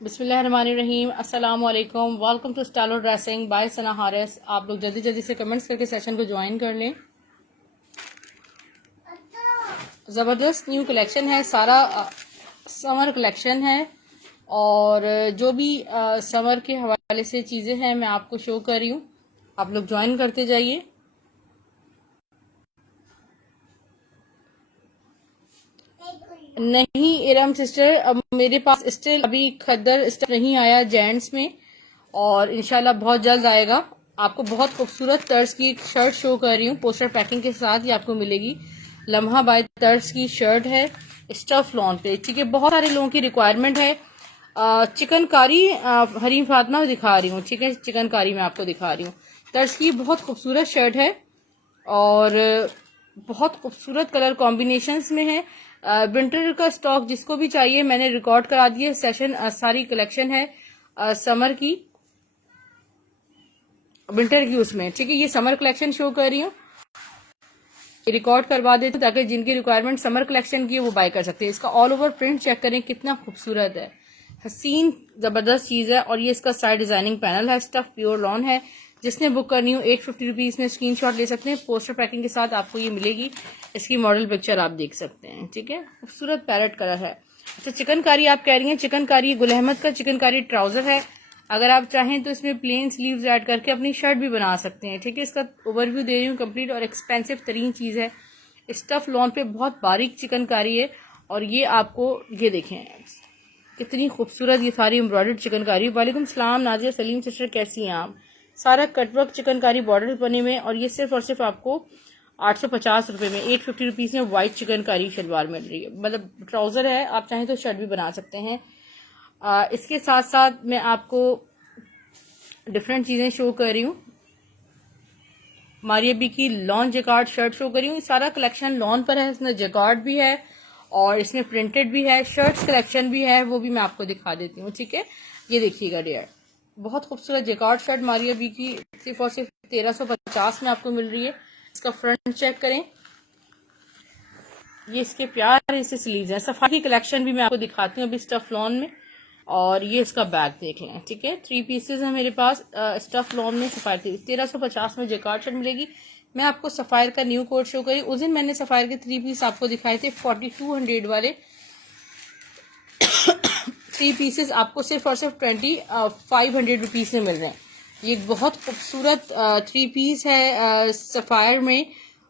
बिस्मिल्लाहिर्रहमानिर्रहीम, अस्सलाम वालेकुम। Welcome to Stylo dressing by Sana Haris. आप लोग जल्दी जल्दी से कमेंट्स करके सेशन को ज्वाइन कर लें। ज़बरदस्त न्यू कलेक्शन है, सारा समर कलेक्शन है और जो भी समर के हवाले से चीज़ें हैं मैं आपको शो कर रही हूँ। आप लोग ज्वाइन करते जाइए। नहीं इरम सिस्टर, अब मेरे पास स्टिल अभी खद्दर स्टफ नहीं आया जेंट्स में और इंशाल्लाह बहुत जल्द आएगा। आपको बहुत खूबसूरत तर्ज की शर्ट शो कर रही हूँ, पोस्टर पैकिंग के साथ ही आपको मिलेगी। लम्हा बाय तर्ज की शर्ट है, स्टफ लॉन पे, ठीक है। बहुत सारे लोगों की रिक्वायरमेंट है। चिकनकारी हरीम फातिमा दिखा रही हूँ, ठीक है। चिकनकारी मैं आपको दिखा रही हूँ। तर्ज की बहुत खूबसूरत शर्ट है और बहुत खूबसूरत कलर कॉम्बिनेशंस में है। विंटर का स्टॉक जिसको भी चाहिए मैंने रिकॉर्ड करा दिए सेशन। सारी कलेक्शन है समर की, विंटर की उसमें, ठीक है। ये समर कलेक्शन शो कर रही हूँ, रिकॉर्ड करवा देते ताकि जिनकी रिक्वायरमेंट समर कलेक्शन की है वो बाय कर सकते हैं। इसका ऑल ओवर प्रिंट चेक करें कितना खूबसूरत है, हसीन जबरदस्त चीज है। और ये इसका साइड डिजाइनिंग पैनल है, स्टफ प्योर लॉन है। जिसने बुक करनी हो 850 रुपीज में स्क्रीनशॉट ले सकते हैं। पोस्टर पैकिंग के साथ आपको ये मिलेगी। इसकी मॉडल पिक्चर आप देख सकते हैं, ठीक है। खूबसूरत पैरेट कलर है। अच्छा, चिकनकारी आप कह रही हैं, चिकनकारी गुल अहमद का चिकनकारी ट्राउजर है। अगर आप चाहें तो इसमें प्लेन स्लीव्स ऐड करके अपनी शर्ट भी बना सकते हैं, ठीक है। इसका ओवरव्यू दे रही हूँ कंप्लीट और एक्सपेंसिव तरीन चीज है। स्टफ लॉन पे बहुत बारीक चिकनकारी है और ये आपको ये देखें कितनी खूबसूरत ये सारी एम्ब्रॉयडर्ड चिकनकारी। वालेकुम सलाम नाजिया सलीम सिस्टर, कैसी हैं आप। सारा कटवर्क चिकनकारी बॉर्डर बने हुए और ये सिर्फ और सिर्फ आपको 850 रुपए में, 850 रुपीज में व्हाइट चिकनकारी शलवार मिल रही है। मतलब ट्राउजर है, आप चाहें तो शर्ट भी बना सकते हैं। इसके साथ साथ मैं आपको डिफरेंट चीजें शो कर रही हूँ। मारिया बी की लॉन जैकार्ड शर्ट शो कर रही हूँ। सारा कलेक्शन लॉन पर है, इसमें जैकार्ड भी है और इसमें प्रिंटेड भी है, शर्ट्स कलेक्शन भी है, वो भी मैं आपको दिखा देती हूँ, ठीक है। ये देखिएगा डियर, बहुत खूबसूरत जैकार्ड शर्ट मारिया बी की सिर्फ और सिर्फ 1350 में आपको मिल रही है। इसका फ्रंट चेक करें, ये इसके प्यारे से स्लीव्स हैं। सफाई की कलेक्शन भी मैं आपको दिखाती हूँ अभी स्टफ लॉन में। और ये इसका बैग देख लें, ठीक है। 3 पीसेस है मेरे पास स्टफ लॉन में। सफायर 1350 में जैकार्ड शर्ट मिलेगी। मैं आपको सफायर का न्यू कोड शो करी। उस दिन मैंने सफायर के 3 पीस आपको दिखाए थे 4200 वाले। 3 पीसेस आपको सिर्फ और सिर्फ 2500 रुपीज में मिल रहे हैं। ये बहुत खूबसूरत 3 पीस है सफायर में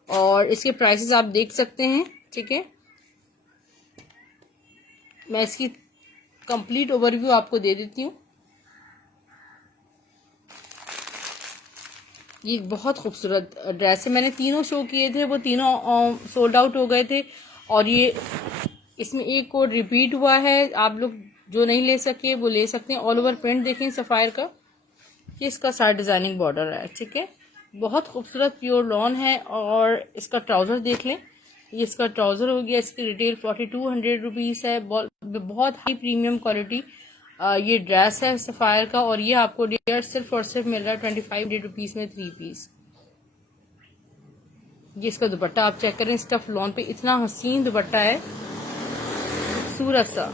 और इसके प्राइसेस आप देख सकते हैं, ठीक है। मैं इसकी कंप्लीट ओवरव्यू आपको दे देती हूँ। ये बहुत खूबसूरत ड्रेस है। मैंने तीनों शो किए थे, वो तीनों सोल्ड आउट हो गए थे और ये इसमें एक कोड रिपीट हुआ है। आप लोग जो नहीं ले सके वो ले सकते हैं। ऑल ओवर प्रिंट देखें सफायर का, ये इसका साइड डिजाइनिंग बॉर्डर है, ठीक है। बहुत खूबसूरत प्योर लॉन है और इसका ट्राउजर देख लें, ये इसका ट्राउजर हो गया। इसकी रिटेल 4200 रुपीज है। बहुत हाई प्रीमियम क्वालिटी ये ड्रेस है सफायर का और ये आपको डियर सिर्फ और सिर्फ मिल रहा है 2500 रुपीज में 3 पीस। ये इसका दुपट्टा आप चेक करें, स्टफ लॉन पे इतना हसीन दुपट्टा है, खूबसूरत सा,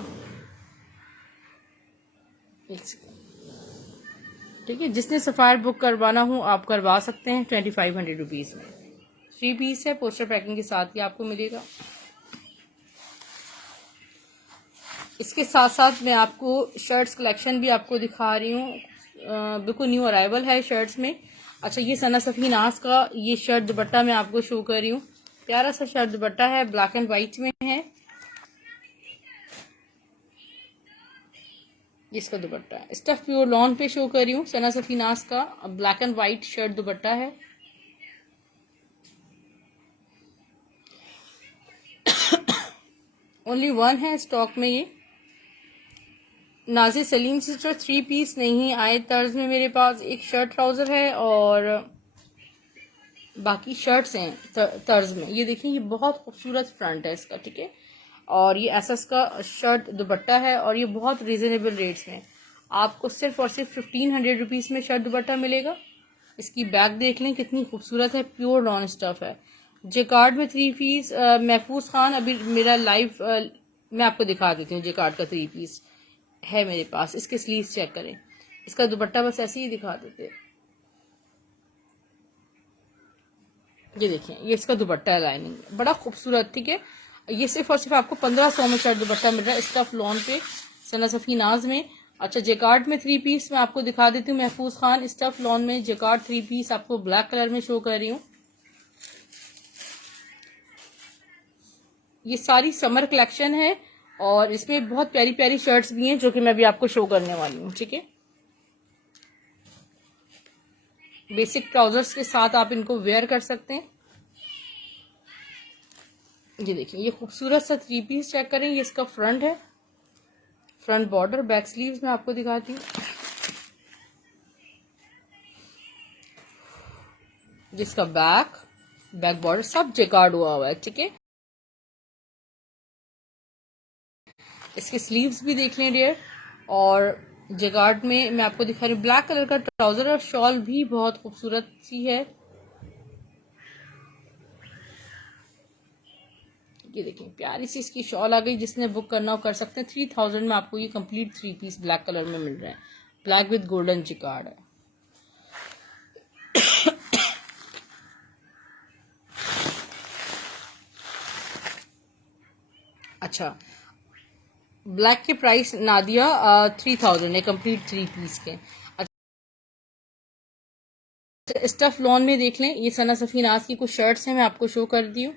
ठीक है। जिसने सफायर बुक करवाना हो आप करवा सकते हैं 2500 रुपीज में। 3 पीस है, पोस्टर पैकिंग के साथ ही आपको मिलेगा। इसके साथ साथ मैं आपको शर्ट्स कलेक्शन भी आपको दिखा रही हूँ। बिल्कुल न्यू अराइवल है शर्ट्स में। अच्छा, ये सना सफी नाज का ये शर्ट दुपट्टा मैं आपको शो कर रही हूँ। प्यारा सा शर्ट दुपट्टा है, ब्लैक एंड व्हाइट में है। इसका दुपट्टा है, स्टफ प्योर लॉन पे शो कर रही हूँ। सना सफी नाज का black and white shirt dupatta है। ओनली वन है स्टॉक में ये। नाज़िर सलीम सिस्टर 3 पीस नहीं आए तर्ज में मेरे पास एक शर्ट ट्राउजर है और बाकी शर्ट्स हैं तर्ज में। ये देखिए ये बहुत खूबसूरत फ्रंट है इसका, ठीक है। और ये ऐसा इसका शर्ट दुपट्टा है और ये बहुत रीजनेबल रेट्स में आपको सिर्फ और सिर्फ 1500 रुपीज़ में शर्ट दुपट्टा मिलेगा। इसकी बैक देख लें कितनी खूबसूरत है, प्योर नॉन स्टफ है। जेकार्ड में 3 पीस महफूज खान अभी मेरा लाइव मैं आपको दिखा देती हूँ। जेकार्ड का 3 पीस है मेरे पास, इसके स्लीव्स चेक करें। इसका दुपट्टा बस ऐसे ही दिखा देते हैं। ये देखें ये इसका दुपट्टा है, लाइनिंग बड़ा खूबसूरत, ठीक है। ये सिर्फ और सिर्फ आपको 1500 में शर्ट दुपट्टा मिल रहा है स्टफ लॉन पे सना सफी नाज में। अच्छा जेकार्ड में 3 पीस मैं आपको दिखा देती हूँ। महफूज खान स्टफ लॉन में जेकार्ड 3 पीस आपको ब्लैक कलर में शो कर रही हूँ। ये सारी समर कलेक्शन है और इसमें बहुत प्यारी प्यारी शर्ट्स भी हैं जो कि मैं भी आपको शो करने वाली हूँ, ठीक है। बेसिक ट्राउजर्स के साथ आप इनको वेयर कर सकते हैं। ये देखिए ये खूबसूरत सा 3 पीस चेक करें। ये इसका फ्रंट है, फ्रंट बॉर्डर, बैक स्लीव्स मैं आपको दिखाती हूँ। जिसका बैक बॉर्डर सब जेकार्ड हुआ है, ठीक है। इसके स्लीव्स भी देख लें डियर। और जेकार्ड में मैं आपको दिखा रही हूँ ब्लैक कलर का ट्राउजर और शॉल भी बहुत खूबसूरत सी है। ये देखिए प्यारी सी इसकी शॉल आ गई। जिसने बुक करना हो कर सकते हैं। 3000 में आपको ये कंप्लीट 3 पीस ब्लैक कलर में मिल रहे हैं। ब्लैक विद गोल्डन जेकार्ड है। अच्छा ब्लैक के प्राइस नादिया 3000 है कंप्लीट 3 पीस के। अच्छा स्टफ लॉन में देख लें। ये सना सफी नाज की कुछ शर्ट्स हैं, मैं आपको शो कर दी हूँ।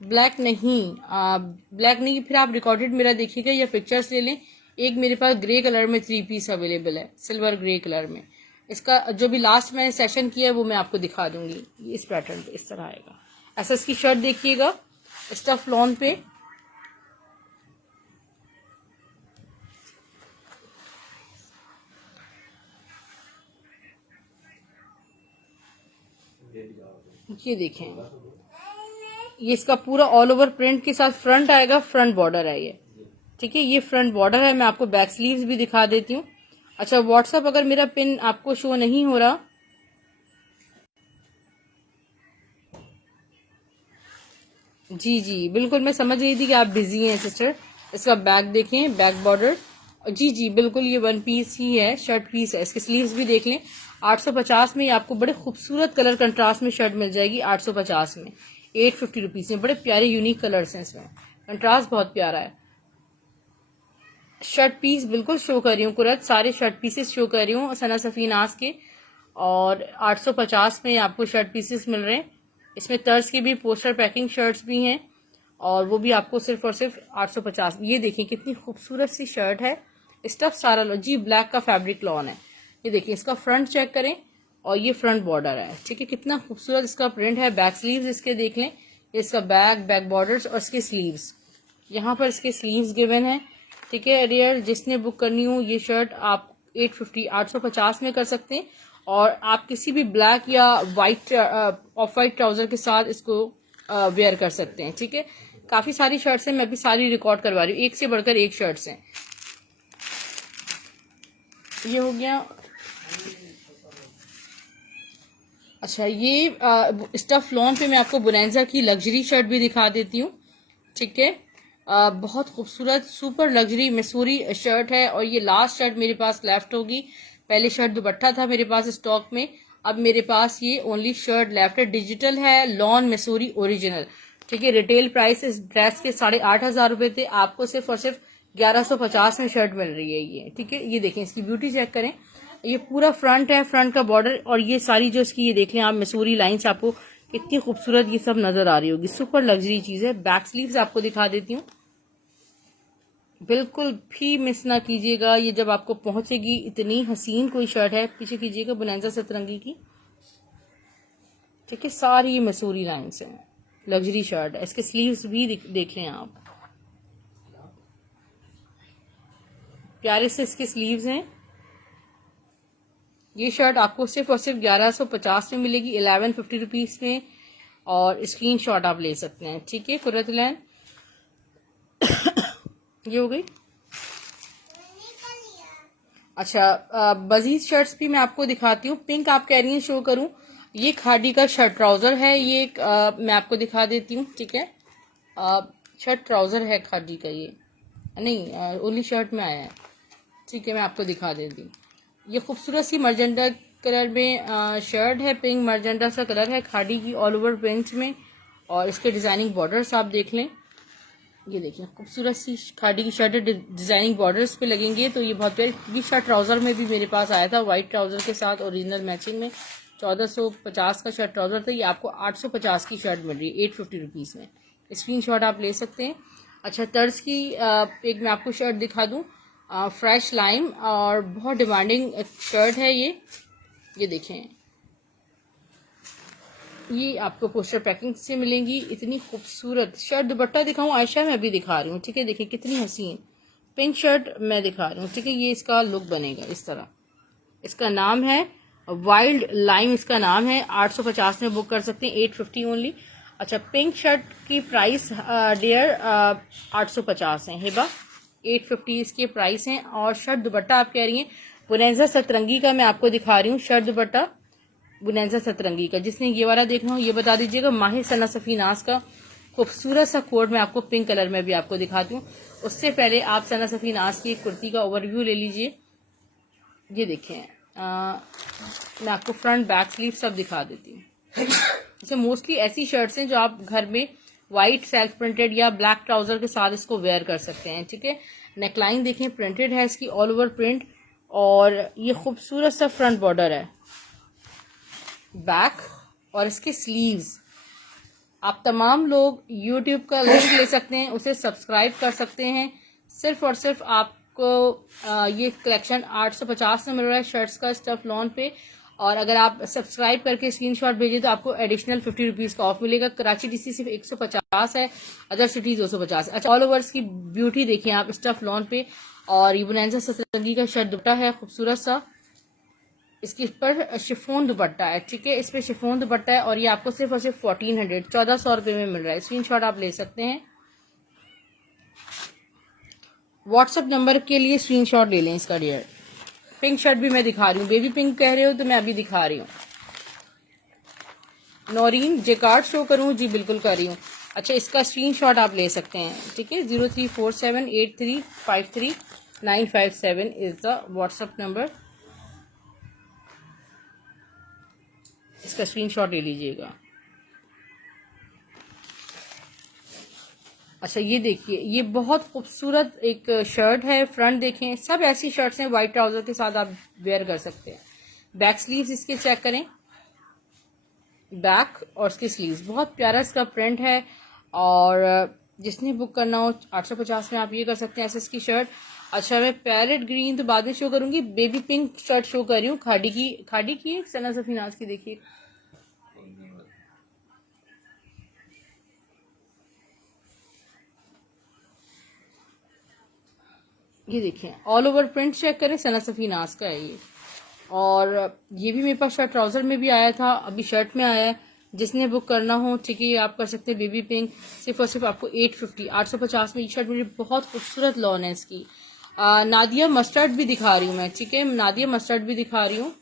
ब्लैक नहीं फिर आप रिकॉर्डेड मेरा देखिएगा या पिक्चर्स ले लें। एक मेरे पास ग्रे कलर में 3 पीस अवेलेबल है, सिल्वर ग्रे कलर में। इसका जो भी लास्ट मैंने सेशन किया है वो मैं आपको दिखा दूंगी। इस पैटर्न पे इस तरह आएगा। ऐसा इसकी शर्ट देखिएगा स्टफ लॉन पे। ये देखें ये इसका पूरा ऑल ओवर प्रिंट के साथ फ्रंट आएगा, फ्रंट बॉर्डर है ये, ठीक है। ये फ्रंट बॉर्डर है। मैं आपको बैक स्लीव्स भी दिखा देती हूँ। अच्छा व्हाट्सएप अगर मेरा पिन आपको शो नहीं हो रहा, जी बिल्कुल मैं समझ रही थी कि आप बिजी हैं सिस्टर। इसका बैक देखें, बैक बॉर्डर, जी बिल्कुल ये 1 पीस ही है, शर्ट पीस है। इसके स्लीव्स भी देख लें। 850 में आपको बड़े खूबसूरत कलर कंट्रास्ट में शर्ट मिल जाएगी। 850 में 850 रुपीज में बड़े प्यारे यूनिक कलर्स हैं। इसमें कंट्रास्ट बहुत प्यारा है। शर्ट पीस बिल्कुल शो कर रही हूँ कुरत, सारे शर्ट पीसेस शो कर रही हूँ सना सफीनास के। और 850 में आपको शर्ट पीसेस मिल रहे हैं। इसमें तर्ज की भी पोस्टर पैकिंग शर्ट्स भी हैं और वो भी आपको सिर्फ और सिर्फ 850। ये देखिए कितनी खूबसूरत सी शर्ट है। स्टफ सारा लो जी ब्लैक का फैब्रिक लॉन है। ये देखिए इसका फ्रंट चेक करें और ये फ्रंट बॉर्डर है, ठीक है। कितना खूबसूरत इसका प्रिंट है। बैक स्लीव्स इसके देख लें। इसका बैक बॉर्डर्स और इसके स्लीव्स, यहाँ पर इसके स्लीव्स गिवन है, ठीक है। डियर जिसने बुक करनी हो ये शर्ट आप 850 में कर सकते हैं। और आप किसी भी ब्लैक या वाइट ऑफ वाइट ट्राउजर के साथ इसको वेयर कर सकते हैं, ठीक है। काफी सारी शर्ट्स हैं, मैं भी सारी रिकॉर्ड करवा रही हूँ, एक से बढ़कर एक शर्ट्स हैं। ये हो गया। अच्छा ये स्टफ लॉन पे मैं आपको बोनेंजा की लग्जरी शर्ट भी दिखा देती हूँ, ठीक है। बहुत खूबसूरत सुपर लग्जरी मसूरी शर्ट है और ये लास्ट शर्ट मेरे पास लेफ्ट होगी। पहले शर्ट दुपट्टा था मेरे पास स्टॉक में, अब मेरे पास ये ओनली शर्ट लेफ्ट है। डिजिटल है, लॉन मसूरी ओरिजिनल, ठीक है। रिटेल प्राइस इस ड्रेस के 8500 रुपए थे, आपको सिर्फ और सिर्फ 1150 में शर्ट मिल रही है ये, ठीक है। ये देखें इसकी ब्यूटी चेक करें। ये पूरा फ्रंट है, फ्रंट का बॉर्डर और ये सारी जो इसकी ये देख लें आप मसूरी लाइंस, आपको कितनी खूबसूरत ये सब नजर आ रही होगी। सुपर लग्जरी चीज है। बैक स्लीव्स आपको दिखा देती हूँ, बिल्कुल भी मिस ना कीजिएगा। ये जब आपको पहुंचेगी इतनी हसीन कोई शर्ट है। पीछे कीजिएगा बोनेंजा सतरंगी की, ठीक है। सारी मसूरी लाइंस हैं, लग्जरी शर्ट है। इसके स्लीव्स भी देख लें आप। प्यारे से इसके स्लीव्स हैं। ये शर्ट आपको सिर्फ और सिर्फ 1150 में मिलेगी, 1150 रुपीज में, और स्क्रीनशॉट आप ले सकते हैं। ठीक है, कुर्रत लैन ये हो गई। अच्छा, मजीद शर्ट्स भी मैं आपको दिखाती हूँ। पिंक आप कह रही हैं शो करूं, ये खादी का शर्ट ट्राउजर है, ये मैं आपको दिखा देती हूँ। ठीक है, शर्ट ट्राउजर है खादी का, ये नहीं ओनली शर्ट में आया है। ठीक है, मैं आपको दिखा देती हूँ। ये खूबसूरत सी मर्जेंटा कलर में शर्ट है, पिंक मर्जेंटा सा कलर है, खादी की ऑल ओवर प्रिंट में, और इसके डिजाइनिंग बॉर्डर्स आप देख लें। ये देखिए खूबसूरत सी खादी की शर्ट है, डिजाइनिंग बॉर्डर्स पे लगेंगे, तो ये बहुत प्यारी। ये शर्ट ट्राउजर में भी मेरे पास आया था, व्हाइट ट्राउजर के साथ ओरिजिनल मैचिंग में। 1450 का शर्ट ट्राउजर था, ये आपको 850 की शर्ट मिल रही है 850 रुपीज में। स्क्रीनशॉट आप ले सकते हैं। अच्छा, तर्ज की एक मैं आपको शर्ट दिखा दूं, फ्रेश लाइम, और बहुत डिमांडिंग शर्ट है ये देखें, ये आपको पोस्टर पैकिंग से मिलेंगी। इतनी खूबसूरत शर्ट, दुपट्टा दिखाऊं आयशा, मैं अभी दिखा रही हूँ। ठीक है, देखिए कितनी हसीन पिंक शर्ट मैं दिखा रही हूँ। ठीक है, ये इसका लुक बनेगा इस तरह। इसका नाम है वाइल्ड लाइम, इसका नाम है। 850 में बुक कर सकते हैं, 850 ओनली। अच्छा, पिंक शर्ट की प्राइस डियर 850 है हिबा, 850 इसके प्राइस हैं। और शर्ट दुपट्टा आप कह रही हैं बुनेजा सतरंगी का, मैं आपको दिखा रही हूँ शर्ट दुपट्टा बुनेजा सतरंगी का। जिसने ये वाला देखना हो ये बता दीजिएगा। माहिर सना सफीनास का खूबसूरत सा कोट मैं आपको पिंक कलर में भी आपको दिखाती हूँ। उससे पहले आप सना सफीनास की कुर्ती का ओवरव्यू ले लीजिए। ये देखें, मैं आपको फ्रंट बैक स्लीव सब दिखा देती हूँ। जैसे मोस्टली ऐसी शर्ट्स हैं जो आप घर में व्हाइट सेल्फ प्रिंटेड या ब्लैक ट्राउजर के साथ इसको वेयर कर सकते हैं। ठीक है, नेकलाइन देखें प्रिंटेड है इसकी, ऑल ओवर प्रिंट, और ये खूबसूरत सा फ्रंट बॉर्डर है, बैक, और इसके स्लीव्स। आप तमाम लोग YouTube का लिंक ले सकते हैं, उसे सब्सक्राइब कर सकते हैं। सिर्फ और सिर्फ आपको ये कलेक्शन 850 में मिल रहा है शर्ट्स का स्टफ लॉन पे, और अगर आप सब्सक्राइब करके स्क्रीनशॉट भेजें तो आपको एडिशनल 50 रुपीज का ऑफ मिलेगा। कराची DC सिर्फ 150 है, अदर सिटीज 250। अच्छा, ऑल ओवर्स की ब्यूटी देखिए आप स्टफ लॉन पे, और ये बुनेजा सतरंगी का शर्ट दुपट्टा है खूबसूरत सा, इसके पर शिफोन दुपट्टा है। ठीक है, इस पे शिफोन दुपट्टा है, और ये आपको सिर्फ और सिर्फ 1400 रुपए में मिल रहा है। स्क्रीनशॉट आप ले सकते हैं। व्हाट्सएप नंबर के लिए स्क्रीनशॉट ले लें इसका डियर। पिंक शर्ट भी मैं दिखा रही हूँ, बेबी पिंक कह रहे हो तो मैं अभी दिखा रही हूँ। नौरीन जेकार्ड शो करूँ? जी बिल्कुल कर रही हूँ। अच्छा, इसका स्क्रीनशॉट आप ले सकते हैं। ठीक है, 03478353 इज द व्हाट्सएप नंबर। इसका स्क्रीनशॉट ले लीजिएगा। अच्छा, ये देखिए, ये बहुत खूबसूरत एक शर्ट है। फ्रंट देखें, सब ऐसी शर्ट्स हैं व्हाइट ट्राउजर के साथ आप वेयर कर सकते हैं। बैक स्लीव्स इसके चेक करें, बैक और इसके स्लीव्स, बहुत प्यारा इसका प्रिंट है। और जिसने बुक करना हो 850 में आप ये कर सकते हैं। ऐसे इसकी शर्ट। अच्छा, मैं पैरेट ग्रीन तो बाद में शो करूंगी, बेबी पिंक शर्ट शो कर रही हूँ, खादी की सना सफीनाज की। देखिए ये देखिए, ऑल ओवर प्रिंट चेक करें, सना सफीनाज का है ये। और ये भी मेरे पास शर्ट ट्राउजर में भी आया था, अभी शर्ट में आया है। जिसने बुक करना हो ठीक है, आप कर सकते हैं। बेबी पिंक सिर्फ और सिर्फ आपको 850 में ये शर्ट मुझे बहुत खूबसूरत लॉन है इसकी। नादिया मस्टर्ड भी दिखा रही हूँ मैं। ठीक है, नादिया मस्टर्ड भी दिखा रही हूँ।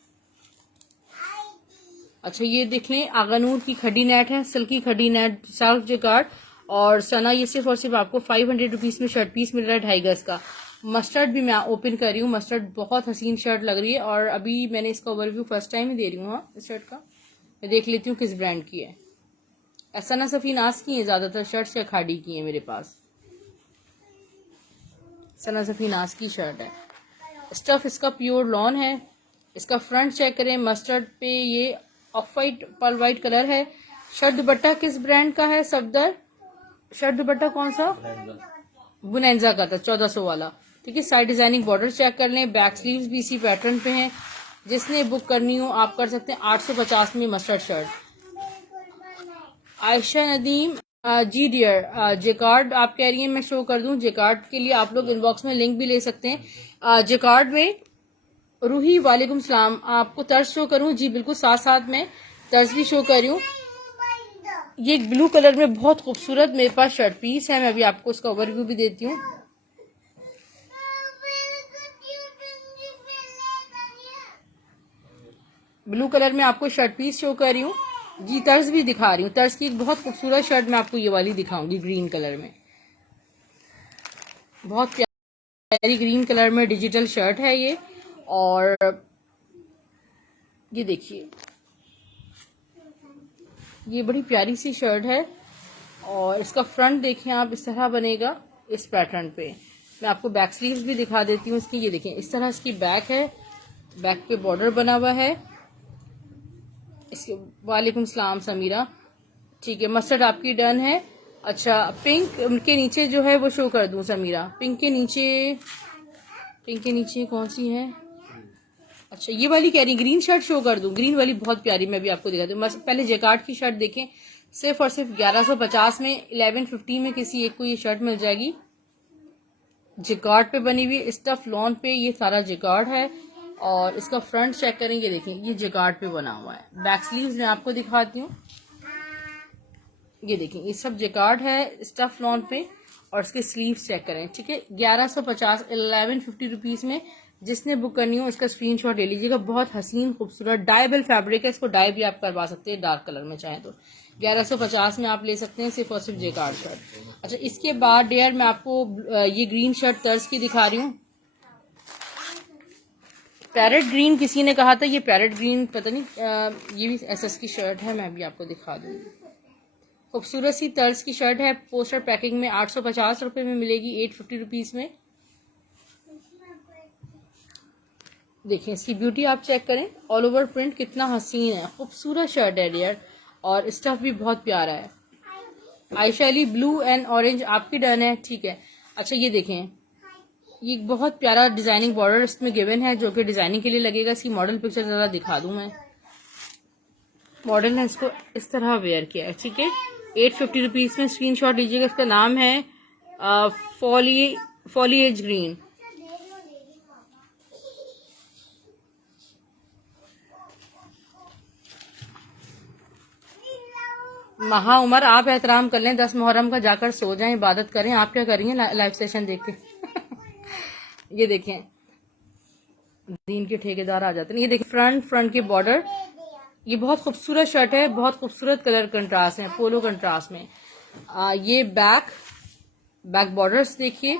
अच्छा, ये देख लें, आगानूर की खड़ी नेट है, सिल्की खड़ी नेट, सेल्फ जेकार्ड, और सना ये सिर्फ और सिर्फ आपको 500 रुपीज में शर्ट पीस मिल रहा है, 2.5 गज का। मस्टर्ड भी मैं ओपन कर रही हूँ। मस्टर्ड बहुत हसीन शर्ट लग रही है, और अभी मैंने इसका ओवरव्यू फर्स्ट टाइम ही दे रही हूँ। हाँ, इस शर्ट का मैं देख लेती हूँ किस ब्रांड की है। सना सफीनाज की है ज्यादातर शर्ट्स, या खाड़ी की है मेरे पास। सना सफीनाज की शर्ट है। स्टफ इसका प्योर लॉन है। इसका फ्रंट चेक करें, मस्टर्ड पे ये of white pearl white colour है। शर्ट दुपट्टा किस ब्रांड का है सफदर? शर्ट दुपट्टा कौन सा? बुनेंजा का था, 1400 वाला। ठीक है, साइड डिजाइनिंग बॉर्डर चेक कर लें, बैक स्लीव्स भी इसी पैटर्न पे हैं। जिसने बुक करनी हो आप कर सकते हैं 850 में मस्टर्ड शर्ट। आयशा नदीम जी डियर, जेकार्ड आप कह रही हैं मैं शो कर दूं। जेकार्ड के लिए आप लोग इनबॉक्स में लिंक भी ले सकते हैं। जेकार्ड में रूही वालेकुम सलाम, आपको तर्ज शो करूं? जी बिल्कुल, साथ साथ में तर्ज भी शो कर रही हूँ। ये ब्लू कलर में बहुत खूबसूरत मेरे पास शर्ट पीस है, मैं अभी आपको उसका ओवरव्यू भी देती हूँ। ब्लू कलर में आपको शर्ट पीस शो कर रही हूँ जी, तर्ज भी दिखा रही हूँ। तर्ज की एक बहुत खूबसूरत शर्ट मैं आपको ये वाली दिखाऊंगी ग्रीन कलर में। बहुत प्यारी ग्रीन कलर में डिजिटल शर्ट है ये। और ये देखिए, ये बड़ी प्यारी सी शर्ट है और इसका फ्रंट देखें आप, इस तरह बनेगा इस पैटर्न पे। मैं आपको बैक स्लीव्स भी दिखा देती हूँ इसकी। ये देखें, इस तरह इसकी बैक है, बैक पे बॉर्डर बना हुआ है इसके। वालेकुम सलाम समीरा, ठीक है। मस्टर्ड आपकी डन है। अच्छा, पिंक के नीचे जो है वो शो कर दूं समीरा? पिंक के नीचे कौन सी है? अच्छा, ये वाली कह रही, ग्रीन शर्ट शो कर दूं? ग्रीन वाली बहुत प्यारी, मैं भी आपको दिखाती हूँ। पहले जैकार्ड की शर्ट देखें, सिर्फ और सिर्फ 1150 में 1150 में किसी एक को ये शर्ट मिल जाएगी। जिकार्ड पे बनी हुई, स्टफ लॉन पे ये सारा जिकार्ड है। और इसका फ्रंट चेक करेंगे, देखें ये जिकार्ड पे बना हुआ है। बैक स्लीव्स मैं आपको दिखाती हूँ। ये देखें, ये सब जिकार्ड है स्टफ लॉन पे। और इसके स्लीव्स चेक करें, ठीक है। 1150 1150 रुपीज में जिसने बुक करनी हो इसका स्क्रीनशॉट ले लीजिएगा। बहुत हसीन खूबसूरत डाइबल फैब्रिक है, इसको डाई भी आप करवा सकते हैं डार्क कलर में चाहे तो। 1150 में आप ले सकते हैं सिर्फ और सिर्फ जेकार्ड शर्ट। अच्छा, इसके बाद डेयर मैं आपको ये ग्रीन शर्ट तर्ज की दिखा रही हूँ। पैरेट ग्रीन किसी ने कहा था, ये पैरेट ग्रीन पता नहीं, ये भी एसएस की शर्ट है, मैं भी आपको दिखा दूंगी। खूबसूरत सी तर्ज की शर्ट है, पोस्टर पैकिंग में 850 रुपए में मिलेगी, 850 रुपीज में। देखिए इसकी ब्यूटी आप चेक करें, ऑल ओवर प्रिंट कितना हसीन है, खूबसूरत शर्ट है डियर। और स्टफ भी बहुत प्यारा है। आयशा ब्लू एंड ऑरेंज आपकी डन है, ठीक है। अच्छा, ये देखें, ये बहुत प्यारा डिजाइनिंग बॉर्डर इसमें गिवन है जो कि डिजाइनिंग के लिए लगेगा। इसकी मॉडल पिक्चर जरा दिखा दूं मैं। मॉडल ने इसको इस तरह वेयर किया है, ठीक है। 850 रुपीज में स्क्रीनशॉट लीजिएगा। इसका नाम है फॉलिएज ग्रीन। महा उमर, आप एहतराम कर लें 10 मुहर्रम का, जाकर सो जाएं, इबादत करें। आप क्या करेंगे लाइव सेशन देख के? ये देखें, दीन के ठेकेदार आ जाते हैं। ये देखें, फ्रंट के बॉर्डर, ये बहुत खूबसूरत शर्ट है, बहुत खूबसूरत कलर कंट्रास्ट है, पोलो कंट्रास्ट में। ये बैक बॉर्डर्स देखिए,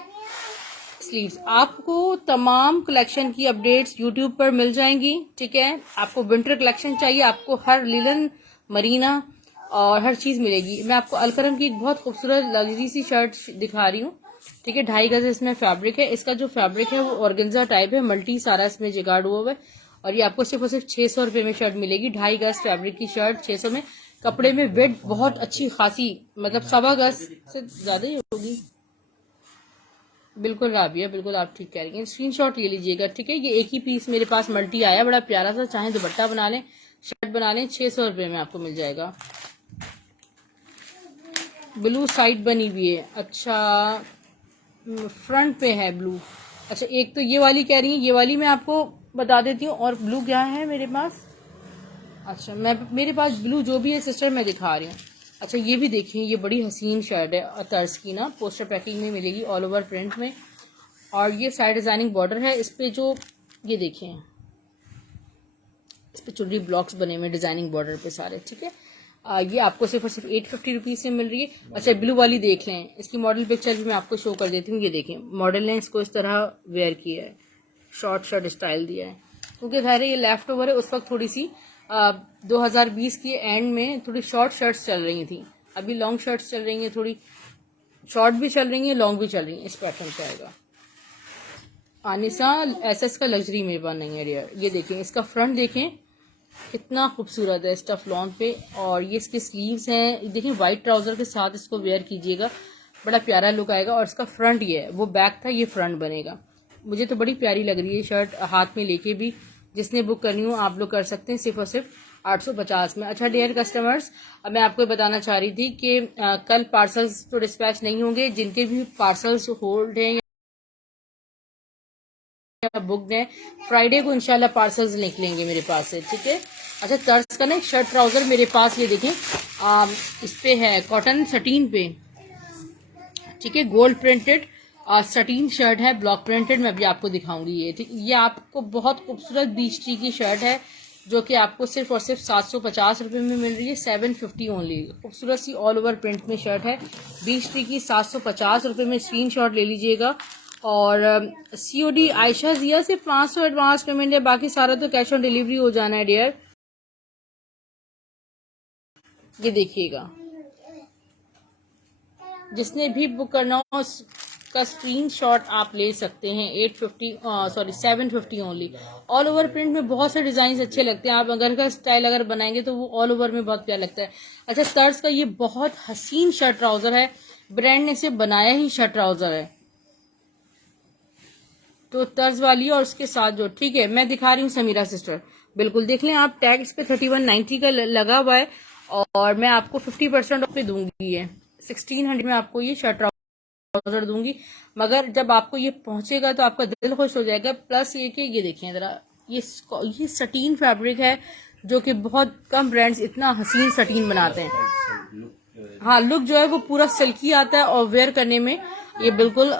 स्लीव्स। आपको तमाम कलेक्शन की अपडेट्स यूट्यूब पर मिल जाएंगी, ठीक है। आपको विंटर कलेक्शन चाहिए, आपको हर लिलन मरीना और हर चीज मिलेगी। मैं आपको अलकरम की एक बहुत खूबसूरत लग्जरी सी शर्ट दिखा रही हूँ, ठीक है। 2.5 गज इसमें फैब्रिक है। इसका जो फैब्रिक है वो ऑर्गेन्जा टाइप है, मल्टी सारा इसमें जिगार्ड हुआ है। और ये आपको सिर्फ और सिर्फ 600 रुपए में शर्ट मिलेगी। 2.5 गज फैब्रिक की शर्ट 600 में। कपड़े में वेट बहुत अच्छी खासी, मतलब 1.25 गज से ज्यादा ही होगी। बिल्कुल राबिया, बिल्कुल आप ठीक कह रही हैं। स्क्रीनशॉट ले लीजिएगा, ठीक है। ये एक ही पीस मेरे पास मल्टी आया, बड़ा प्यारा सा, चाहे दुपट्टा बना लें, शर्ट बना लें, 600 रुपए में आपको मिल जाएगा। ब्लू साइड बनी हुई है, अच्छा फ्रंट पे है ब्लू। अच्छा, एक तो ये वाली कह रही है, ये वाली मैं आपको बता देती हूँ। और ब्लू क्या है मेरे पास? अच्छा, मेरे पास ब्लू जो भी है सिस्टर मैं दिखा रही हूँ। अच्छा, ये भी देखिए, ये बड़ी हसीन शर्ट है तर्ज की ना, पोस्टर पैकिंग में मिलेगी, ऑल ओवर प्रिंट में। और ये साइड डिजाइनिंग बॉर्डर है, इस पे जो ये देखिए, इस पे चुनरी ब्लॉक्स बने हुए डिजाइनिंग बॉर्डर पे सारे, ठीक है। ये आपको सिर्फ और सिर्फ 850 रुपीज से मिल रही है। अच्छा, ब्लू वाली देख लें, इसकी मॉडल पिक्चर भी मैं आपको शो कर देती हूँ। ये देखें, मॉडल ने इसको इस तरह वेयर किया है, शॉर्ट शर्ट स्टाइल दिया है, क्योंकि खैर ये लेफ्ट ओवर है। उस वक्त थोड़ी सी 2020 के एंड में थोड़ी शॉर्ट शर्ट्स चल रही थी, अभी लॉन्ग शर्ट्स चल रही हैं, थोड़ी शॉर्ट भी चल रही हैं, लॉन्ग भी चल रही हैं। इस पैटर्न पे आएगा। आनिसा एसएस का लग्जरी मेरे पास नहीं है डियर। ये देखें, इसका फ्रंट देखें कितना खूबसूरत है, स्टफ लॉन पे। और ये इसके स्लीव्स हैं, देखिए व्हाइट ट्राउजर के साथ इसको वेयर कीजिएगा, बड़ा प्यारा लुक आएगा। और इसका फ्रंट ये है, वो बैक था, ये फ्रंट बनेगा। मुझे तो बड़ी प्यारी लग रही है शर्ट, हाथ में लेके भी। जिसने बुक करनी हो आप लोग कर सकते हैं, सिर्फ और सिर्फ 850 में। अच्छा डियर कस्टमर्स, अब मैं आपको बताना चाह रही थी कि कल पार्सल्स तो डिस्पैच नहीं होंगे। जिनके भी पार्सल्स होल्ड हैं या बुकड हैं, फ्राइडे को इंशाल्लाह पार्सल्स निकलेंगे मेरे पास से, ठीक है। अच्छा तर्ज का ना एक शर्ट ट्राउजर मेरे पास, ये देखें इस पे है कॉटन सटीन पे, ठीक है, गोल्ड प्रिंटेड सटीन शर्ट है, ब्लॉक प्रिंटेड। मैं अभी आपको दिखाऊंगी ये, ठीक। ये आपको बहुत खूबसूरत बीच टी की शर्ट है जो कि आपको सिर्फ और सिर्फ 750 रुपये में मिल रही है, 750 ओनली। खूबसूरत सी ऑल ओवर प्रिंट में शर्ट है बीच टी की, 750 रुपये में। स्क्रीनशॉट ले लीजिएगा। और सीओडी आयशा जिया से 500 एडवांस पेमेंट है, बाकी सारा तो कैश ऑन डिलीवरी हो जाना है डियर। ये देखिएगा, जिसने भी बुक करना हो उसका स्क्रीनशॉट आप ले सकते हैं। 750 ओनली। ऑल ओवर प्रिंट में बहुत से डिजाइन अच्छे लगते हैं। आप अगर का स्टाइल अगर बनाएंगे तो वो ऑल ओवर में बहुत प्यारा लगता है। अच्छा तर्ज का ये बहुत हसीन शर्ट ट्राउजर है, ब्रांड ने इसे बनाया ही शर्ट ट्राउजर है, तो तर्ज वाली और उसके साथ जो, ठीक है। मैं दिखा रही हूँ समीरा सिस्टर, बिल्कुल देख लें आप, टैग इस पे 3190 का लगा हुआ है और मैं आपको 50% ऑफ पे दूंगी। ये 1600 में आपको ये शर्ट ट्राउजर दूंगी, मगर जब आपको ये पहुंचेगा तो आपका दिल खुश हो जाएगा। प्लस ये कि ये देखिए जरा, ये सटीन फैब्रिक है जो कि बहुत कम ब्रांड्स इतना हसीन सटीन बनाते हैं। हाँ लुक जो है वो पूरा सिल्की आता है और वेयर करने में ये बिल्कुल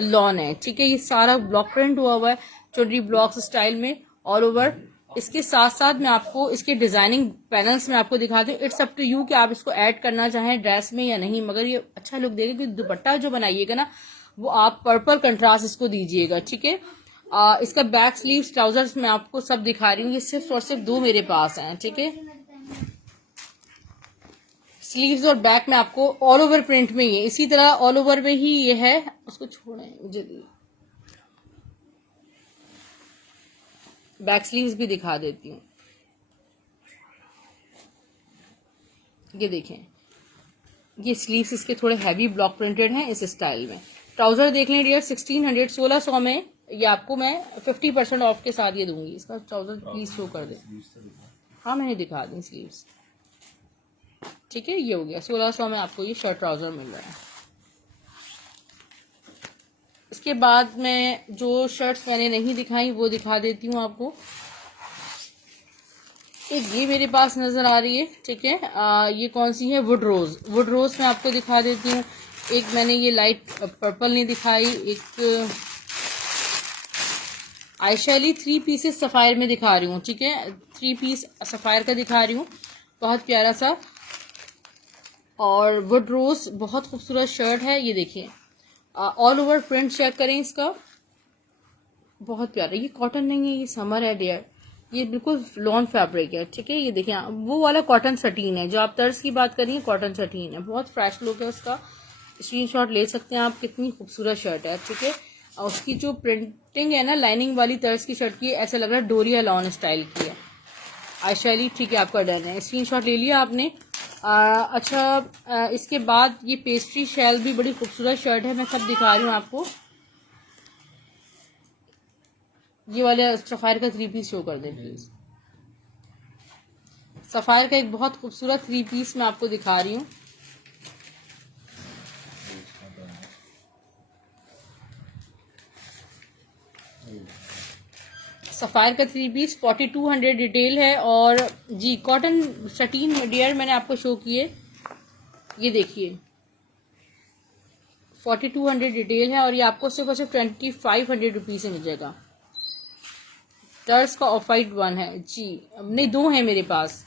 लॉन है, ठीक है। ये सारा ब्लॉक प्रिंट हुआ हुआ है चुनरी ब्लॉक्स स्टाइल में ऑल ओवर। इसके साथ साथ मैं आपको इसके डिजाइनिंग पैनल्स में आपको दिखाती हूँ। इट्स अप टू यू कि आप इसको ऐड करना चाहें ड्रेस में या नहीं, मगर ये अच्छा लुक देगा। क्योंकि दुपट्टा जो बनाइएगा ना वो आप पर्पल कंट्रास्ट इसको दीजिएगा, ठीक है। इसका बैक स्लीव ट्राउजर्स मैं आपको सब दिखा रही हूँ। ये सिर्फ और सिर्फ 2 मेरे पास हैं, ठीक है। स्लीव्स और बैक में आपको ऑल ओवर प्रिंट में ही है, इसी तरह ऑल ओवर में ही ये है। उसको छोड़ें मुझे, बैक स्लीव्स भी दिखा देती हूँ। ये देखें, ये स्लीव्स इसके थोड़े हैवी ब्लॉक प्रिंटेड हैं इस स्टाइल में। ट्राउजर देख लें डियर, 1600 में ये आपको मैं 50% ऑफ के साथ ये दूंगी। इसका ट्राउजर प्लीज शो कर दे। हाँ मैंने दिखा दी स्लीव्स, ठीक है। ये हो गया 1600 में आपको ये शर्ट ट्राउजर मिल रहा है। इसके बाद में जो शर्ट्स मैंने नहीं दिखाई वो दिखा देती हूँ आपको। एक ये मेरे पास नजर आ रही है, ठीक है। ये कौन सी है, वुड रोज। वुड रोज मैं आपको दिखा देती हूँ। एक मैंने ये लाइट पर्पल नहीं दिखाई, एक आयशाली 3 पीसेस सफायर में दिखा रही हूँ, ठीक है। 3 पीस सफायर का दिखा रही हूँ, बहुत प्यारा सा। और वुड रोज बहुत खूबसूरत शर्ट है, ये देखिए ऑल ओवर प्रिंट चेक करें इसका, बहुत प्यारा। ये कॉटन नहीं है, ये समर है डियर, ये बिल्कुल लॉन फैब्रिक है, ठीक है। ये देखिए वो वाला कॉटन सटीन है जो आप तर्ज की बात करिए, कॉटन सटीन है, बहुत फ्रेश लुक है उसका। स्क्रीनशॉट ले सकते हैं आप, कितनी खूबसूरत शर्ट है, ठीक है। और उसकी जो प्रिंटिंग है ना लाइनिंग वाली तर्ज की शर्ट की, ऐसा लग रहा है डोरिया लॉन स्टाइल की है। आयशाली, ठीक है, आपका डन है, स्क्रीनशॉट ले लिया आपने। अच्छा इसके बाद ये पेस्ट्री शेल भी बड़ी खूबसूरत शर्ट है, मैं सब दिखा रही हूँ आपको। ये वाले सफायर का 3 पीस शो कर दें प्लीज। सफायर का एक बहुत खूबसूरत 3 पीस मैं आपको दिखा रही हूँ। सफायर का 3 पीस 4200 डिटेल है और जी कॉटन सटीन डियर मैंने आपको शो किए, ये देखिए 4200 डिटेल है और ये आपको सिर्फ और सिर्फ 2500 रुपीज से मिल जाएगा। टर्स का ऑफ वाइट 1 है जी, नहीं 2 है मेरे पास।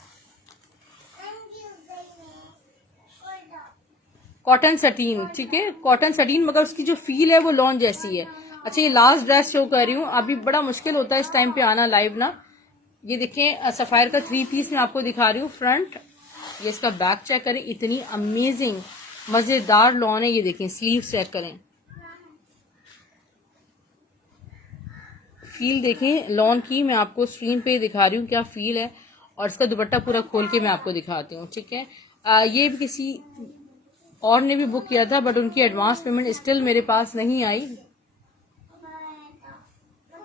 कॉटन सटीन, ठीक है, कॉटन सटीन, मगर उसकी जो फील है वो लॉन जैसी है। अच्छा ये लास्ट ड्रेस शो कर रही हूँ, अभी बड़ा मुश्किल होता है इस टाइम पे आना लाइव ना। ये देखें सफायर का 3 पीस मैं आपको दिखा रही हूँ फ्रंट। ये इसका बैक चेक करें, इतनी अमेजिंग मजेदार लॉन है। ये देखें स्लीव चेक करें, फील देखें लॉन की, मैं आपको स्क्रीन पे दिखा रही हूँ क्या फील है। और इसका दुपट्टा पूरा खोल के मैं आपको दिखाती हूँ, ठीक है। ये भी किसी और ने भी बुक किया था बट उनकी एडवांस पेमेंट स्टिल मेरे पास नहीं आई।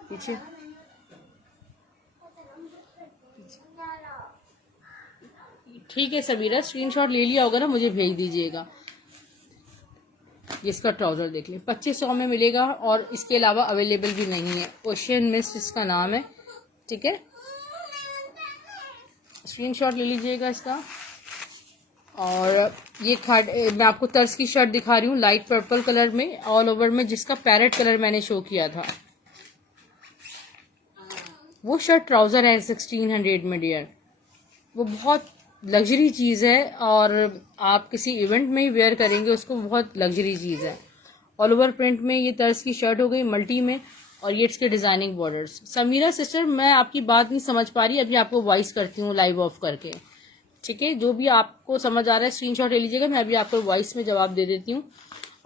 पीछे ठीक है समीरा, स्क्रीनशॉट ले लिया होगा ना, मुझे भेज दीजिएगा। इसका ट्राउजर देख लें, 2500 में मिलेगा और इसके अलावा अवेलेबल भी नहीं है। ओशियन मिस्ट इसका नाम है, ठीक है, स्क्रीनशॉट ले लीजिएगा इसका। और ये मैं आपको तर्ज की शर्ट दिखा रही हूँ लाइट पर्पल कलर में ऑल ओवर में, जिसका पैरेट कलर मैंने शो किया था। वो शर्ट ट्राउजर है 1600 में डियर। वो बहुत लग्जरी चीज़ है और आप किसी इवेंट में ही वेयर करेंगे उसको, बहुत लग्जरी चीज़ है। ऑल ओवर प्रिंट में ये तर्ज की शर्ट हो गई मल्टी में, और ये इसके डिजाइनिंग बॉर्डर्स। समीरा सिस्टर, मैं आपकी बात नहीं समझ पा रही, अभी आपको वॉइस करती हूँ लाइव ऑफ करके, ठीक है। जो भी आपको समझ आ रहा है स्क्रीनशॉट ले लीजिएगा, मैं अभी आपको वॉइस में जवाब दे देती हूँ।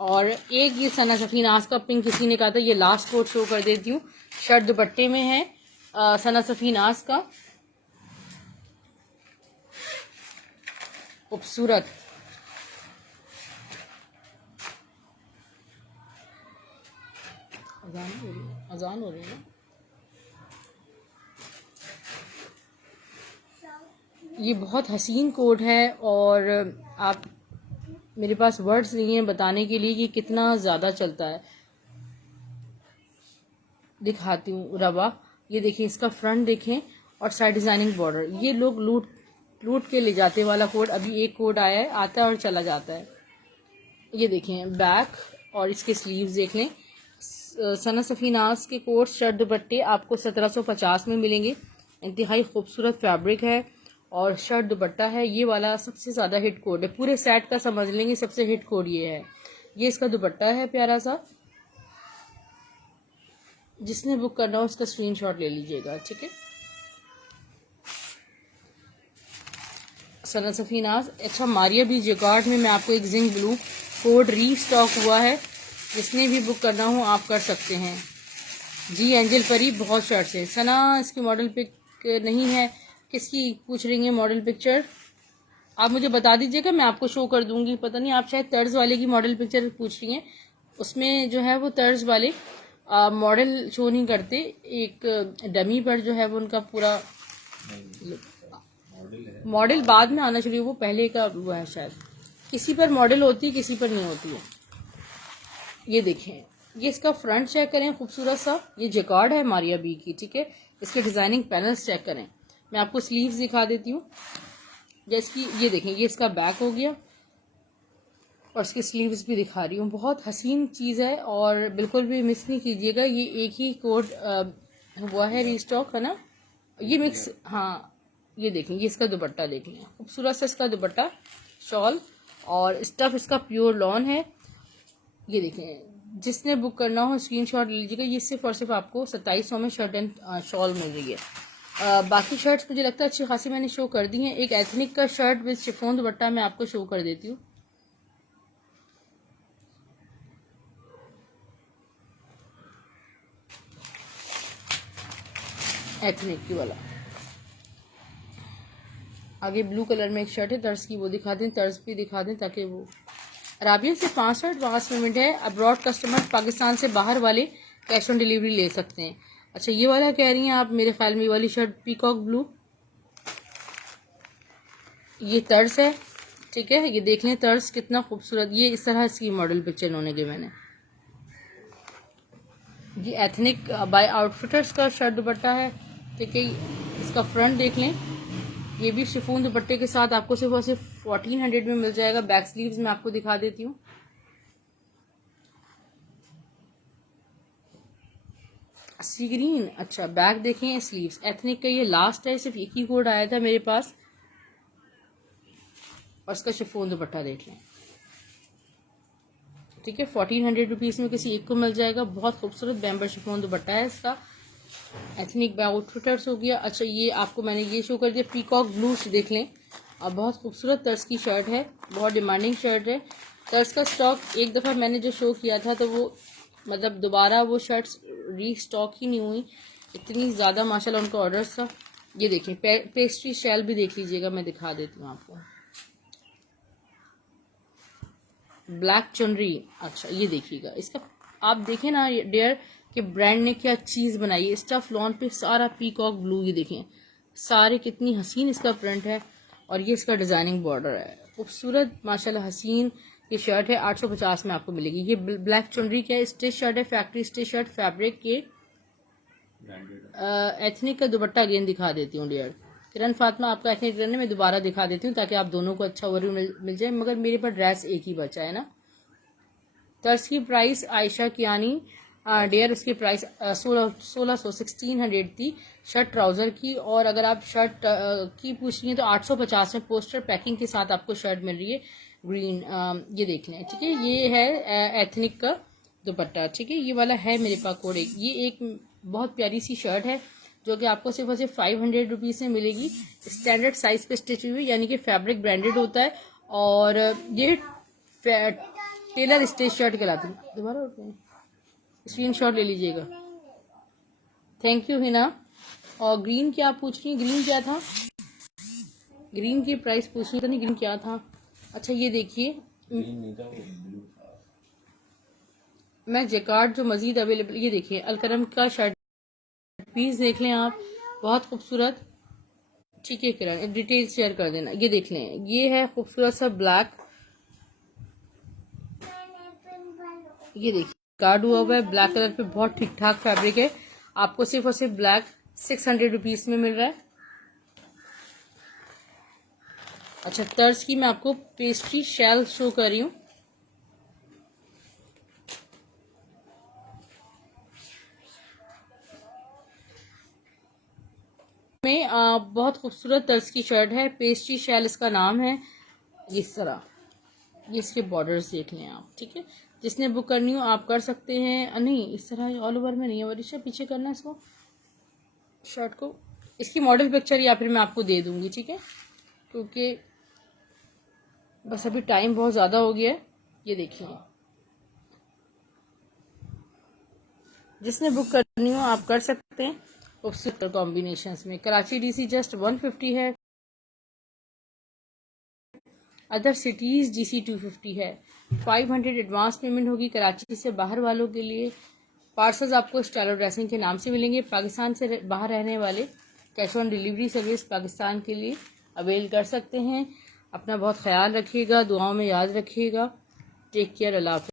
और एक ये सना सफीनाज का पिंक किसी ने कहा था, ये लास्ट कोट शो कर देती हूँ। शर्ट दुपट्टे में है सना सफीनाज का, खूबसूरत। अजान हो रही है। ये बहुत हसीन कोट है और आप, मेरे पास वर्ड्स नहीं है बताने के लिए कि कितना ज़्यादा चलता है। दिखाती हूँ रवा, ये देखें, इसका फ्रंट देखें और साइड डिजाइनिंग बॉर्डर। ये लोग लूट के ले जाते वाला कोड, अभी एक कोड आया है, आता है और चला जाता है। ये देखें बैक और इसके स्लीव्स देख लें। सना सफीनाज के कोट शर्ट दुपट्टे आपको 1750 में मिलेंगे। इंतहाई खूबसूरत फैब्रिक है और शर्ट दुपट्टा है। ये वाला सबसे ज़्यादा हिट कोड है, पूरे सेट का समझ लेंगे सबसे हिट कोड ये है। ये इसका दुपट्टा है प्यारा सा। जिसने बुक करना हो उसका स्क्रीनशॉट ले लीजिएगा, ठीक है। सना सफीनाज। अच्छा, मारिया भी जगार्ड में मैं आपको एक जिंक ब्लू कोड रीस्टॉक हुआ है, जिसने भी बुक करना हो आप कर सकते हैं जी। एंजल परी, बहुत शर्ट्स है। सना, इसकी मॉडल पिक नहीं है, किसकी पूछ रही है मॉडल पिक्चर? आप मुझे बता दीजिएगा, मैं आपको शो कर दूंगी। पता नहीं, आप शायद तर्ज वाले की मॉडल पिक्चर पूछ रही हैं। उसमें जो है वो तर्ज वाले मॉडल शो नहीं करते, एक डमी पर जो है वो उनका पूरा मॉडल बाद में आना शुरू, वो पहले का वो है शायद। किसी पर मॉडल होती है, किसी पर नहीं होती है। ये देखें, ये इसका फ्रंट चेक करें, खूबसूरत सा। ये जैकार्ड है मारिया बी की, ठीक है। इसके डिजाइनिंग पैनल्स चेक करें। मैं आपको स्लीव्स दिखा देती हूँ, जैसे ये देखें, ये इसका बैक हो गया और इसके स्लीव्स भी दिखा रही हूँ। बहुत हसीन चीज़ है और बिल्कुल भी मिस नहीं कीजिएगा। ये एक ही कोड हुआ है रीस्टॉक, है ना, ये मिक्स। हाँ, ये देखें, ये इसका दुपट्टा देख लें, खूबसूरत सा इसका दुपट्टा, शॉल, और स्टफ इसका प्योर लॉन है। ये देखें, जिसने बुक करना हो स्क्रीनशॉट ले लीजिएगा। ये सिर्फ और सिर्फ आपको 2700 में शर्ट एंड शॉल मिल रही है। बाकी शर्ट्स मुझे लगता है अच्छी खासी मैंने शो कर दी हैं। एक एथनिक का शर्ट विद शिफॉन दुपट्टा मैं आपको शो कर देती हूँ। एथनिक की वाला, आगे ब्लू कलर में एक शर्ट है तर्ज की, वो दिखा दें, तर्ज भी दिखा दें ताकि वो। अराबिया से 65 पेमेंट है। अब्रॉड कस्टमर, पाकिस्तान से बाहर वाले कैश ऑन डिलीवरी ले सकते हैं। अच्छा, ये वाला कह रही हैं आप, मेरे ख्याल में ये वाली शर्ट पीकॉक ब्लू, ये तर्ज है, ठीक है। ये देख लें तर्ज कितना खूबसूरत। ये इस तरह इसकी मॉडल पिक्चर इन्होंने दी मैंने। ये एथनिक बाय आउटफिटर्स का शर्ट दुपट्टा है, ठीक है। इसका फ्रंट देख लें, ये भी शिफॉन दुपट्टे के साथ आपको सिर्फ और सिर्फ 1400 में मिल जाएगा। बैक स्लीव्स मैं आपको दिखा देती हूँ। सी ग्रीन, अच्छा बैक देखें, स्लीव्स एथनिक का ये लास्ट है, सिर्फ एक ही कोड आया था मेरे पास। और इसका शिफॉन दुपट्टा देख लें, ठीक है। 1400 रुपीज़ में किसी एक को मिल जाएगा। बहुत खूबसूरत बैम्बर शिफॉन दुपट्टा है इसका। एथनिक आउटफिटर्स हो गया। अच्छा, ये आपको मैंने ये शो कर दिया, पीकॉक ब्लू देख लें। अब बहुत खूबसूरत तर्ज की शर्ट है, बहुत डिमांडिंग शर्ट है। तर्ज का स्टॉक एक दफ़ा मैंने जो शो किया था तो वो मतलब दोबारा वो शर्ट्स रीस्टॉक ही नहीं हुई, इतनी ज़्यादा माशाल्लाह उनका ऑर्डर्स था। ये देखें, पेस्ट्री शैल भी देख लीजिएगा, मैं दिखा देती हूँ आपको। ब्लैक चुनरी, अच्छा ये देखिएगा इसका, आप देखें ना डियर कि ब्रांड ने क्या चीज़ बनाई है। स्टफ लॉन पे सारा पीकॉक ब्लू, ये देखें सारे, कितनी हसीन इसका प्रिंट है। और ये इसका डिजाइनिंग बॉर्डर है, खूबसूरत माशाल्लाह हसीन ये शर्ट है। 850 में आपको मिलेगी। ये ब्लैक चुनरी का स्टिच शर्ट है, फैक्ट्री स्टिच शर्ट, फैब्रिक के एथनिक का दुपट्टा अगेन दिखा देती हूँ डियर। किरण फातिमा आपका एथनिक रन मैं दोबारा दिखा देती हूँ ताकि आप दोनों को अच्छा ओवरव्यू मिल जाए, मगर मेरे पास ड्रेस एक ही बचा है ना। तर्ज की प्राइस आयशा कियानी डियर, उसकी प्राइस 1600 थी शर्ट ट्राउजर की। और अगर आप शर्ट की पूछ रही हैं तो 850 में पोस्टर पैकिंग के साथ आपको शर्ट मिल रही है ग्रीन, ये देख लें ठीक है। ये है एथनिक का दुपट्टा ठीक है, ये वाला है मेरे पास कोड। ये एक बहुत प्यारी सी शर्ट है जो कि आपको सिर्फ और सिर्फ 500 रुपीज़ में मिलेगी। स्टैंडर्ड साइज पे स्टिच हुई, यानी कि फैब्रिक ब्रांडेड होता है और ये टेलर स्टिच शर्ट कहलाती है। दोबारा स्क्रीन शॉट ले लीजिएगा। Thank you Hina. और ग्रीन क्या आप पूछ रही हैं, ग्रीन क्या था, ग्रीन की प्राइस पूछ रही था नहीं, ग्रीन क्या था। अच्छा ये देखिए, मैं जैकार्ड जो मजीद अवेलेबल, ये देखिए अलकरम का शर्ट पीस देख लें आप, बहुत खूबसूरत ठीक है। किरण डिटेल शेयर कर देना। ये देख लें, ये है खूबसूरत सा ब्लैक, ये देखिए कार्ड हुआ हुआ है ब्लैक कलर पे, बहुत ठीक ठाक फैब्रिक है। आपको सिर्फ और सिर्फ ब्लैक 600 रुपीज में मिल रहा है। अच्छा तर्ज की मैं आपको पेस्ट्री शैल शो कर रही हूँ। में बहुत खूबसूरत तर्ज की शर्ट है, पेस्ट्री शैल इसका नाम है। इस तरह ये इसके बॉर्डर्स देख लें आप ठीक है। जिसने बुक करनी हो आप कर सकते हैं। नहीं इस तरह ऑल ओवर में नहीं है वरिशा, पीछे करना है इसको शर्ट को। इसकी मॉडल पिक्चर या फिर मैं आपको दे दूंगी ठीक है, क्योंकि बस अभी टाइम बहुत ज़्यादा हो गया है। ये देखिए, जिसने बुक करनी हो आप कर सकते हैं। खूबसूरत कॉम्बिनेशंस में कराची डीसी जस्ट 150 है, अदर सिटीज जीसी 250 है। 500 एडवांस पेमेंट होगी कराची से बाहर वालों के लिए। पार्सल्स आपको स्टाइलो ड्रेसिंग के नाम से मिलेंगे। पाकिस्तान से बाहर रहने वाले cash on delivery service Pakistan के लिए अवेल कर सकते हैं। अपना बहुत ख्याल रखिएगा, दुआओं में याद रखिएगा। टेक केयर, अल्लाह हाफ़िज़।